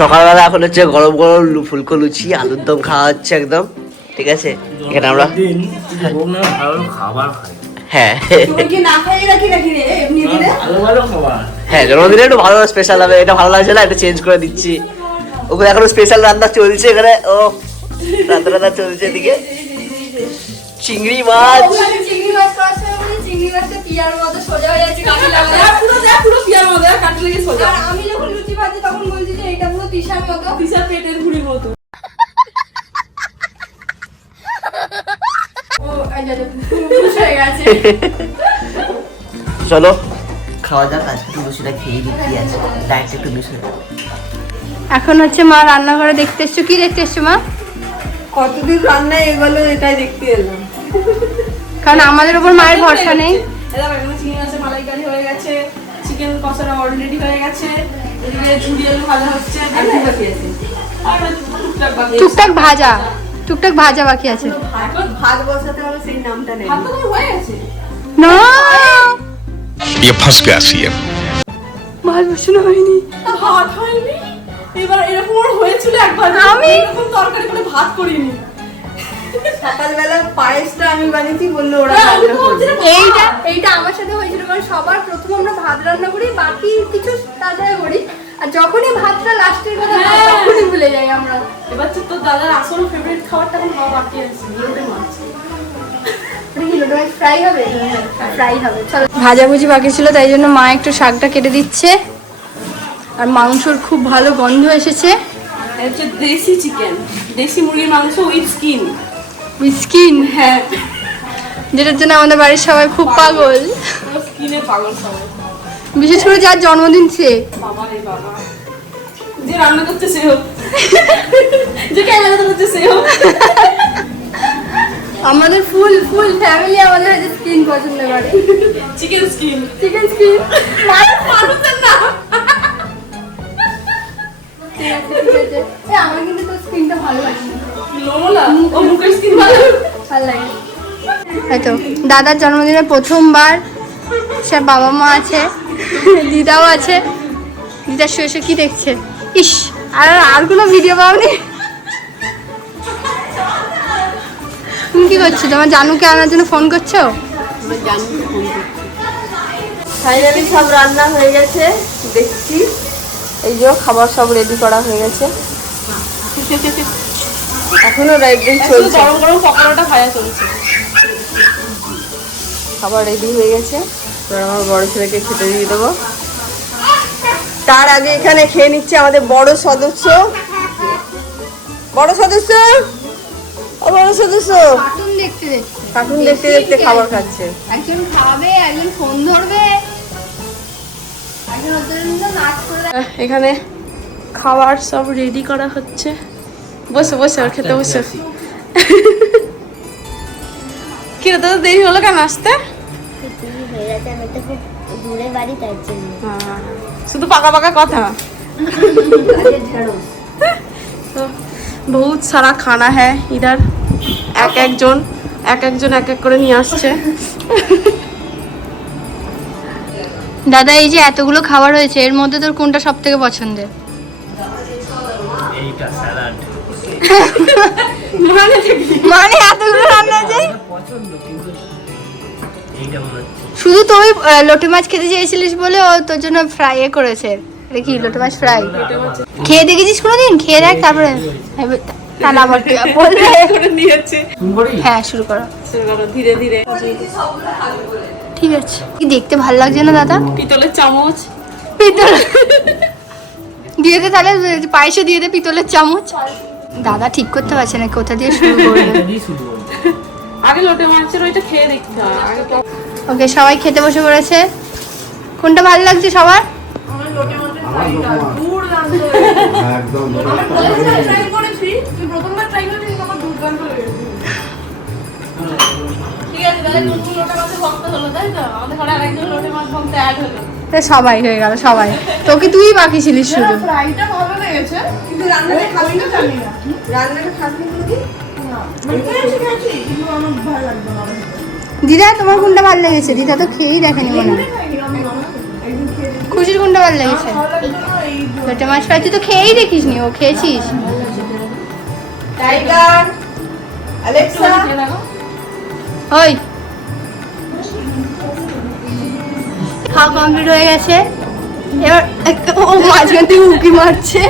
সকালবেলা এখন হচ্ছে গরম গরম ফুলকো লুচি আলুর দম খাওয়া হচ্ছে একদম, ঠিক আছে। এখানে আমরা খাবার খাই। হ্যাঁ ভালো খাবার। হ্যাঁ, জন্মদিনে একটু ভালো স্পেশাল হবে, এটা ভালো লাগছে না, এটা চেঞ্জ করে দিচ্ছি। ওখানে এখনো স্পেশাল রান্না চলছে, এখানে ও রান্না চলছে এদিকে চিংড়ি মাছ। চিংড়ি মাছ করার সময় চিংড়ি মাছটা পিয়ার মতো সোজা হয়ে যাচ্ছে, কাটি লাগা পুরো পিয়ার মতো কাটি লেগে সোজা। আর আমি যখন লুচি ভাজি তখন বলছি যে এটা পুরো তিসার মতো, তিসার পেটের ভুঁড়ির মতো। ও এই যে খুশ হয়ে গেছে। চলো খাওয়া যাক, আজকে একটু লুচিটা খেয়ে দিই, কি আছে ডায়েট একটু মিস হয়ে যাবে। এখন হচ্ছে মা রান্নাঘরে দেখতে এসছো, কি দেখতে এসছো মা? কতদিন রান্না এগুলো এটাই দেখতে এলাম, কারণ আমাদের উপর মায়ের ভরসা নেই। চিকেন মাছের মালাইকারি হয়ে গেছে, চিকেন কষাটা অলরেডি হয়ে গেছে, এদিকে ঝুড়ি আলু ভাজা হচ্ছে, আর কি বাকি আছে? আর টুকটাক ভাজা, টুকটাক ভাজা বাকি আছে। ভাত বসাতে হবে, সেই নামটা নেই। ভাত তো হয়ে গেছে না, ये फंस गया सीएम। ভাত বসানো হয়নি। ভাত হয়নি, এবার এরকম হয়েছিল একবার, আমি এরকম তরকারি করে ভাত করিনি। সকালবেলা পায়েসটা আমি বানিয়েছি, বললো ওরা রান্না করবে। এইটা আমার সাথে হয়েছিল, কারণ সবার প্রথম আমরা ভাত রান্না করি, বাকি কিছু তাছাড়া করি, আর যখনই ভাতটা লাস্টের কথা তখনই ভুলে যাই আমরা। এবার তো তোর দাদার আসল ফেভারিট খাবারটা এখন খাওয়া বাকি আছে, লোটে মাছ। ফ্রাই হবে, ফ্রাই হবে। চলো, ভাজাভুজি বাকি ছিল, তাই জন্য মা একটু শাকটা কেটে দিচ্ছে। আর মাংসর খুব ভালো গন্ধ এসেছে। হচ্ছে দেশি চিকেন, দেশি মুরগির মাংস উইথ স্কিন। স্কিন, হ্যাঁ, যেটার জন্য আমাদের বাড়ির সবাই খুব পাগল, স্কিনে পাগল সবাই, বিশেষ করে যার জন্মদিন সে। বাবা রে বাবা, যে রান্না করছে সে হোক, যে ক্যামেরা করছে সে হোক। আমাদের ফুল ফ্যামিলি আমাদের হচ্ছে স্কিন পছন্দ করে, চিকেন স্কিন, চিকেন স্কিন। মানুষের না। আমার কিন্তু তোর স্কিনটা ভালো লাগে, লোমলা ও মুখের স্কিন ভালো লাগে। হয়তো দাদার জন্মদিনে প্রথমবার সে বাবা মা আছে, দিদাও আছে। দিদা শুয়ে শুয়ে কি দেখছে? ইস, আর কোনো ভিডিও পাওনি? তুমি কি করছো? তোমার জানুকে আনার জন্য ফোন করছো? ফাইনালি সব রান্না হয়ে গেছে, দেখছি এই যে খাবার সব রেডি করা হয়ে গেছে, এখনো রেডি চলছে, গরম গরম পকোড়াটা ভাজা চলছে। খাবার রেডি হয়ে গেছে, এবার আমার বড় ছেলেকে খেতে দিয়ে দেবো। তার আগে এখানে খেয়ে নিচ্ছে আমাদের বড় সদস্য, বড় সদস্য কার্টুন দেখতে দেখতে খাবার খাচ্ছে। একজন খাবে, একজন ফোন ধরবে, একজন ওদের জন্য নাচ করে। এখানে খাবার সব রেডি করা হচ্ছে, বসে বসে আর খেতে বসে। কি রে, তোদের দেরি হলো কেন আসতে? শুধু পাকা পাকা কথা। तो बहुत सारा खाना है इधर, এক একজন এক এক করে নিয়ে আসছে। দাদা, এই যে এতগুলো খাবার হয়েছে, এর মধ্যে তোর কোনটা সব থেকে পছন্দের? এইটা স্যালাড মানে এতগুলো রান্না হয়েছে, পছন্দ, কিন্তু এইটা মনে হচ্ছে শুধু তুই লোটে মাছ খেতে চেয়েছিলিস বলে ও তোর জন্য ফ্রাই করেছে। এটা কি লোটে মাছ ফ্রাই? খেয়ে দেখেছিস কোনোদিন? খেয়ে দেখ, তারপরে তাহলে আবার বলবে। হ্যাঁ, শুরু করো ধীরে ধীরে। ঠিক আছে। কি দেখতে ভালো লাগছে না দাদা? পিতলের চামচ, পিতল দিয়ে দে, তাহলে পায়েসে দিয়ে দে পিতলের চামচ। দাদা ঠিক করতে পারছে না কোথা দিয়ে শুরু করবে। আগে লোটে মাছের ওইটা খেয়ে দেখতে হয় আগে। ওকে, সবাই খেতে বসে পড়েছে। কোনটা ভালো লাগছে সবার? আমার লোটে মাছের ফ্রাইটা দুর্দান্ত একদম। আমি ট্রাই করেছি, তুই প্রথমবার ট্রাই করেছিস, আমার দুর্দান্ত লেগেছে। ঠিক আছে, তাহলে নতুন লোটে মাছের ভক্ত হলো, তাই তো? আমাদের ঘরে আরেকজন লোটে মাছ ভক্ত অ্যাড হলো। সবাই হয়ে গেল, সবাই। তোকে তুই বাকি ছিলিস শুধু। ফ্রাইটা ভালো লেগেছে, কিন্তু রান্নাটা খাবি না, জানি না রান্নাটা খাবি না না, মানে খেয়েছি কিন্তু আমার ভালো লাগবে না। দিদা, তোমার কোনটা ভালো লেগেছে? দিদা তো খেয়েই দেখেনি মনে হয়। খুশির কোনটা ভালো লেগেছে? লোটে মাছ ফ্রাই তুই তো খেয়েই দেখিস নি, ও খেয়েছিস? টাইগার অ্যালেক্সা ওই খাওয়া কমপ্লিট হয়ে গেছে, এবার ও মাঝখান থেকে উঁকি মারছে।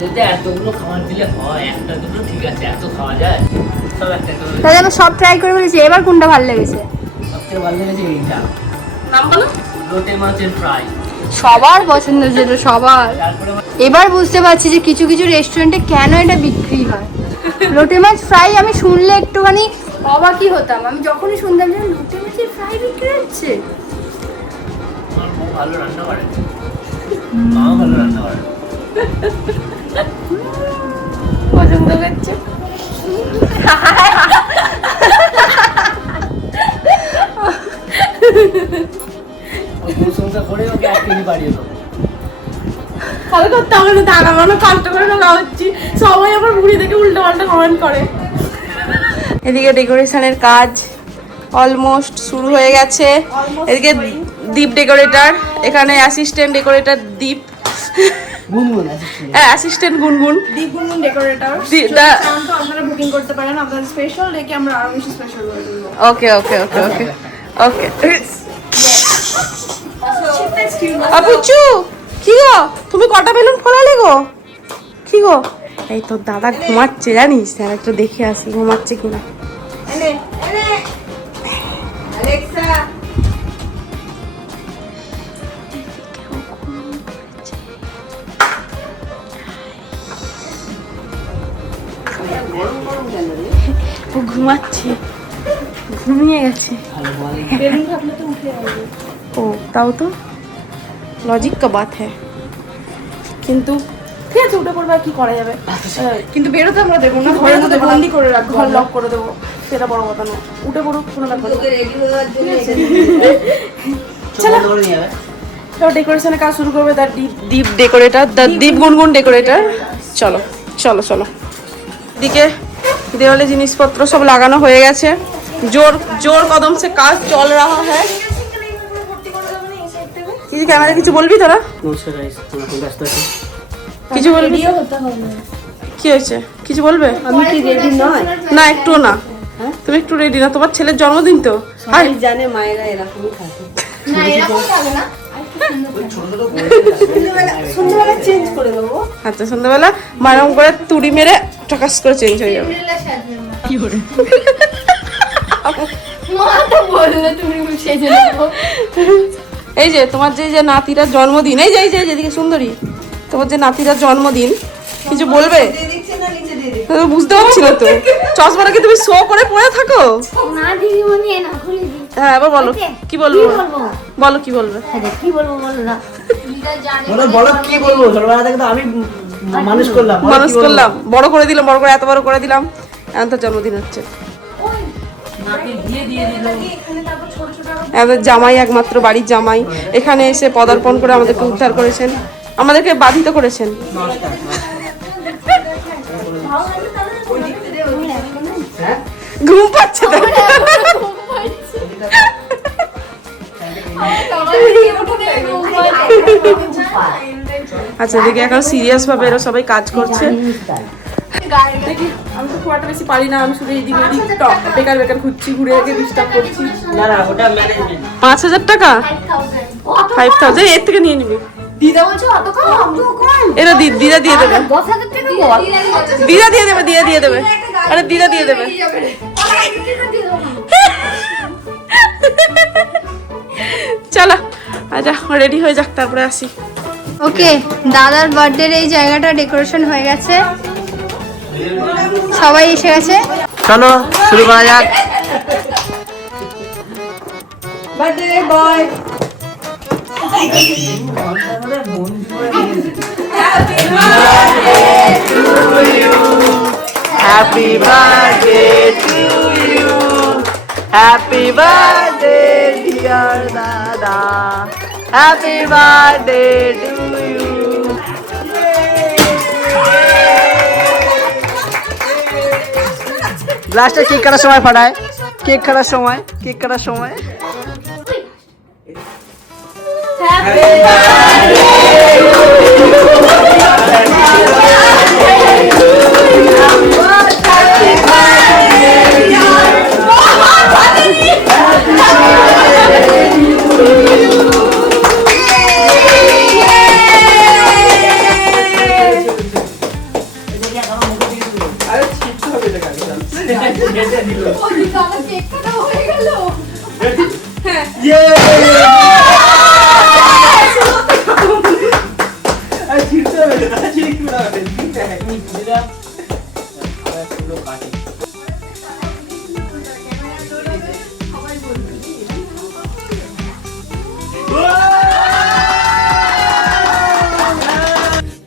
যদি এতগুলো খাবার দিলে হয়, একটা দুটো ঠিক আছে, এত খাওয়া যায়? সব একটা করে। তাহলে আমি সব ট্রাই করে বলেছি, এবার কোনটা ভালো লেগেছে? সবচেয়ে ভালো লেগেছে এইটা, নাম বলো। লোটে মাছের ফ্রাই। সবার পছন্দ ছিল, সবার। তারপরে এবার বুঝতে পারছি যে কিছু কিছু রেস্টুরেন্টে কেন এটা বিক্রি হয়। লোটে মাছ ফ্রাই আমি শুনলে একটুখানি অবাকই হতাম, আমি যখনই শুনতাম যে লোটে মাছের ফ্রাই বিক্রি হচ্ছে। আমার বউ ভালো রান্না করে, মাও ভালো রান্না করে। পছন্দ করছে। ওই প্রশংসা করে ওকে 1 কেজি বাড়িয়ে দেবো। কল করতে হবে না, দাঁড়া মানে কষ্ট করে না হচ্ছি, সবাই আবার ঘুরে দেখে উল্টো পাল্টা কমেন্ট করে। এদিকে ডেকোরেশনের কাজ অলমোস্ট শুরু হয়ে গেছে। এদিকে দীপ ডেকোরেটর, এখানে অ্যাসিস্ট্যান্ট ডেকোরেটর দীপ, গুনগুন আছে। হ্যাঁ অ্যাসিস্ট্যান্ট গুনগুন। দীপ গুনগুন ডেকোরেটর দা- তো আপনারা বুকিং করতে পারেন, আপনাদের স্পেশাল রেখে আমরা আরো বেশি স্পেশাল করে দেবো। ওকে ওকে ওকে ওকে ওকে। আপুচু কি গো, তুমি কটা বেলুন ফোলালে গো? কি গো, এই তোর দাদা ঘুমাচ্ছে জানিস, আর একটু দেখে আসি ঘুমাচ্ছে কিনা। এনে এনে অ্যালেক্সা ও ঘুমাচ্ছে, ঘুমিয়ে গেছে। বেলুন থাকলে তো উঠে যাবে। ও তাও তো লজিক কা বাত হ্যাঁ, কিন্তু ঠিক আছে উঠে পড়বে, আর কি করা যাবে। কিন্তু বেরোতে আমরা দেবো না, ঘরের মধ্যে বন্দি করে রাখবো, ঘর লক করে দেবো, সেটা বড় কথা না। উঠে পড়ুক কোনো ব্যাপার না। রেডি হওয়ার জন্য চলো তো ডেকোরেশনের কাজ শুরু করবে তার দীপ ডেকোরেটর, দ্য দীপ গুনগুন ডেকোরেটর। চলো চলো চলো। দিকে দেওয়ালে জিনিসপত্র সব লাগানো হয়ে গেছে, জোর জোর কদম সে কাজ চল রাহা হ্যাঁ। কিছু ক্যামেরা কিছু বলবি তোরা? নমস্কার গাইস, তোমরা খুব ব্যস্ত আছো। কিছু বলবি? কি হয়েছে, কিছু বলবে? আমি কি রেডি নয়? না একটু না, তুমি একটু রেডি না, তোমার ছেলের জন্মদিন তো। সবাই জানে মায়েরা এরকমই থাকে। না এরকম হবে না, সন্ধ্যাবেলা চেঞ্জ করে দেবো। আচ্ছা সন্ধ্যাবেলা মারম করে তুড়ি মেরে টকাস করে চেঞ্জ হয়ে যাবে। কি করে মা তো বললে তুমি সেজে নেবো। এই যে তোমার যে নাতিটার জন্মদিন, এই যে যেদিকে সুন্দরী, তোমার যে নাতিটার জন্মদিন, কিছু বলবে? দিয়ে দিচ্ছে না নিচে দিয়ে দিচ্ছে। তো বুঝতে পারছি না তো, চশমাটা কি তুমি শো করে পরে থাকো? না দিদিমণি না খুলে দিই। হ্যাঁ এবার বলো কি বলবো, বলো কি বলবে? কি বলবো বলো না। বলো কি বলবো, ছোটবেলা থেকে তো আমি মানুষ করলাম, বলো মানুষ কি বলবো? করলাম, বড় করে দিলাম, বড় করে এত বড় করে দিলাম, এখন তো জন্মদিন হচ্ছে। নাতি দিয়ে দিয়ে দিল। আমাদের জামাই, একমাত্র বাড়ির জামাই এখানে এসে পদার্পণ করে আমাদেরকে উদ্ধার করেছেন, আমাদেরকে বাধিত করেছেন। ঘুম পাচ্ছে তো। আচ্ছা দেখি এখন সিরিয়াস ভাবে এরা সবাই কাজ করছে। দেখি আমি তো খুব একটা বেশি পারি না, আমি শুধু এইদিকে বেকার বেকার ঘুরছি, ঘুরে একে ডিস্টার্ব করছি। না না, ওটা ম্যানেজমেন্ট। 5,000 টাকা, 5,000 এর থেকে নিয়ে নিবি। দিদা বলছো অত কম? এটা দিদা দিয়ে দেবে, 10,000 টাকা বল। দিদা দিয়ে দেবে, দিয়ে দেবে, আরে দিদা দিয়ে দেবে। চলো আচ্ছা রেডি হয়ে যাক তারপরে আসি। ওকে, দাদার বার্থডের এই জায়গাটা ডেকোরেশন হয়ে গেছে, সবাই এসে গেছে। চলো শুরু করা যাক। Birthday boy happy birthday to you, happy birthday dear দাদা, হ্যাপি বার্থডে টু ইউ। গ্লাসটা কেক কাটার সময় ফাটায়। কেক কাটার সময়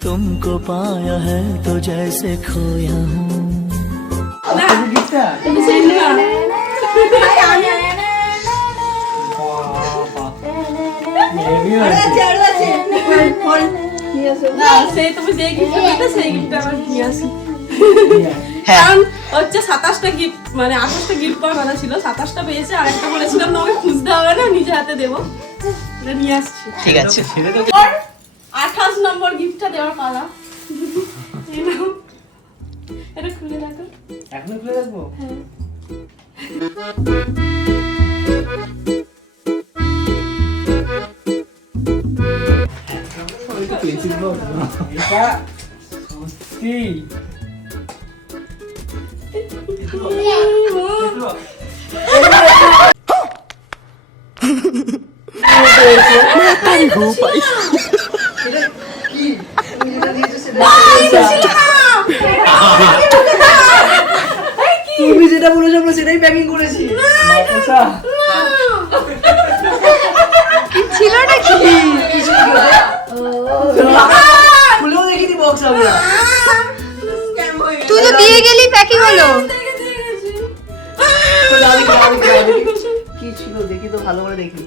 तुमको पाया है तो जैसे खोया हूँ সেই তুমি যে গিফটটা পেতে সেই গিফটটা আমার নিয়ে আসি হ্যাঁ কারণ হচ্ছে 27টা গিফট মানে 28টা গিফট পাওয়ার কথা ছিল 27টা পেয়েছে আর একটা বলেছিলাম তোমাকে খুঁজতে হবে না নিজে হাতে দেবো এটা নিয়ে আসছি ঠিক আছে 28 নম্বর গিফটটা দেওয়ার পালা এই নাও। এটা খুলে রাখো এখনো খুলে রাখবো এটা সত্যি তুমি যেটা বলেছো আমরা সেটাই প্যাকিং করেছি ছিল নাকি? খুলেও দেখিনি বক্স আমরা তুই তো দিয়ে গেলি, প্যাকিং হলো। কি ছিল দেখি তো ভালো করে দেখি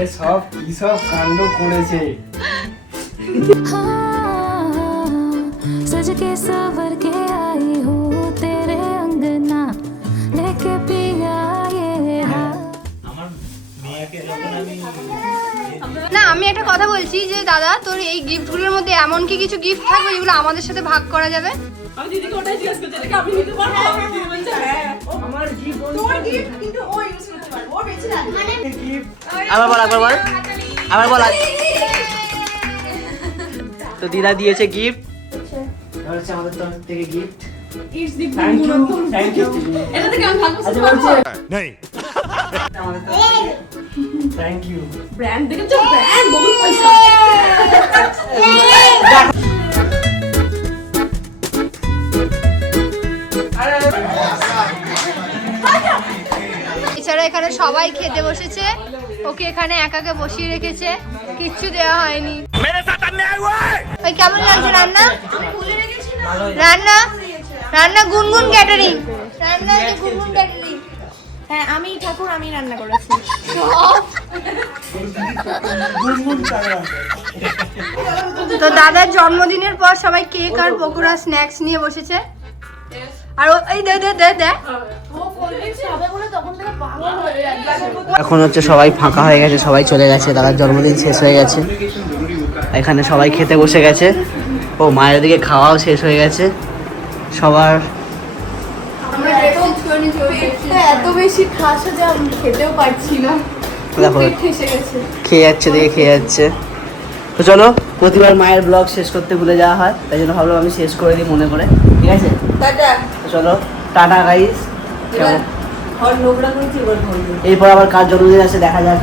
এ সব কি সব কাণ্ড করেছে सज के सवर के आई हूँ तेरे अंगना लेके पिया ये না, আমি একটা কথা বলছি যে দাদা, তোর এই গিফটগুলোর মধ্যে এমন কি কিছু গিফট থাকবে যেগুলো আমাদের সাথে ভাগ করা যাবে? আমি দিদিকে ওটাই জিজ্ঞেস করতে এটাকে আমি নিতে পারবো দিদি বলছে হ্যাঁ আমার গিফট তোর গিফট কিন্তু ও ইউজ করতে পারবে ও বেঁচে যাবে মানে আবার বল তো দিদা দিয়েছে গিফট হচ্ছে আমাদের তরফ থেকে gift it's the thank you এটা থেকে আমি ভাগ করতে আচ্ছা পারবো বলছে नहीं আমাদের তরফ থেকে থ্যাংক ইউ ব্র্যান্ড দেখেছো ব্র্যান্ড বহুত পয়সা এছাড়া এখানে সবাই খেতে বসেছে, ওকে এখানে একাকে বসিয়ে রেখেছে, কিচ্ছু দেওয়া হয়নি। ওই কেমন লাগছে রান্না? রান্না গুনগুন ক্যাটারিং, রান্না হচ্ছে গুনগুন ক্যাটারিং। হ্যাঁ আমি ঠাকুর আমি রান্না করেছি তো দাদার জন্মদিনের পর সবাই কেক আর পকোড়া স্ন্যাক্স নিয়ে বসেছে। আর এই দে দে দে দে এখন হচ্ছে সবাই ফাঁকা হয়ে গেছে, সবাই চলে গেছে, দাদার জন্মদিন শেষ হয়ে গেছে, এখানে সবাই খেতে বসে গেছে। ও মায়ের দিকে খাওয়াও শেষ হয়ে গেছে সবার। এত বেশি খাসা যে আমি খেতেও পারছি না দেখো ঠেসে গেছে খেয়ে যাচ্ছে। তো চলো, প্রতিবার মায়ের ব্লগ শেষ করতে ভুলে যাওয়া হয়, তাই জন্য ভাবলাম আমি শেষ করে দিই মনে করে, ঠিক আছে? টাটা তো চলো টাটা গাইস। আর নোংরা করেছি এবার ধরবো এরপর আবার কার জন্মদিন আছে দেখা যাক।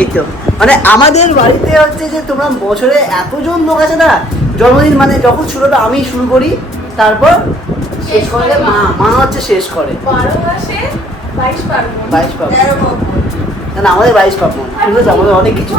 এই তো মানে আমাদের বাড়িতে হচ্ছে যে তোমরা বছরে এতজন লোক আছে না, জন্মদিন মানে যখন শুরুটা আমি শুরু করি, তারপর শেষ করে মা হচ্ছে শেষ করে 12 মাসে 22 পার্বণ 22 পাবো 13 পার্বণ না, আমাদের 22 পাবো ঠিক আছে, আমাদের অনেক কিছু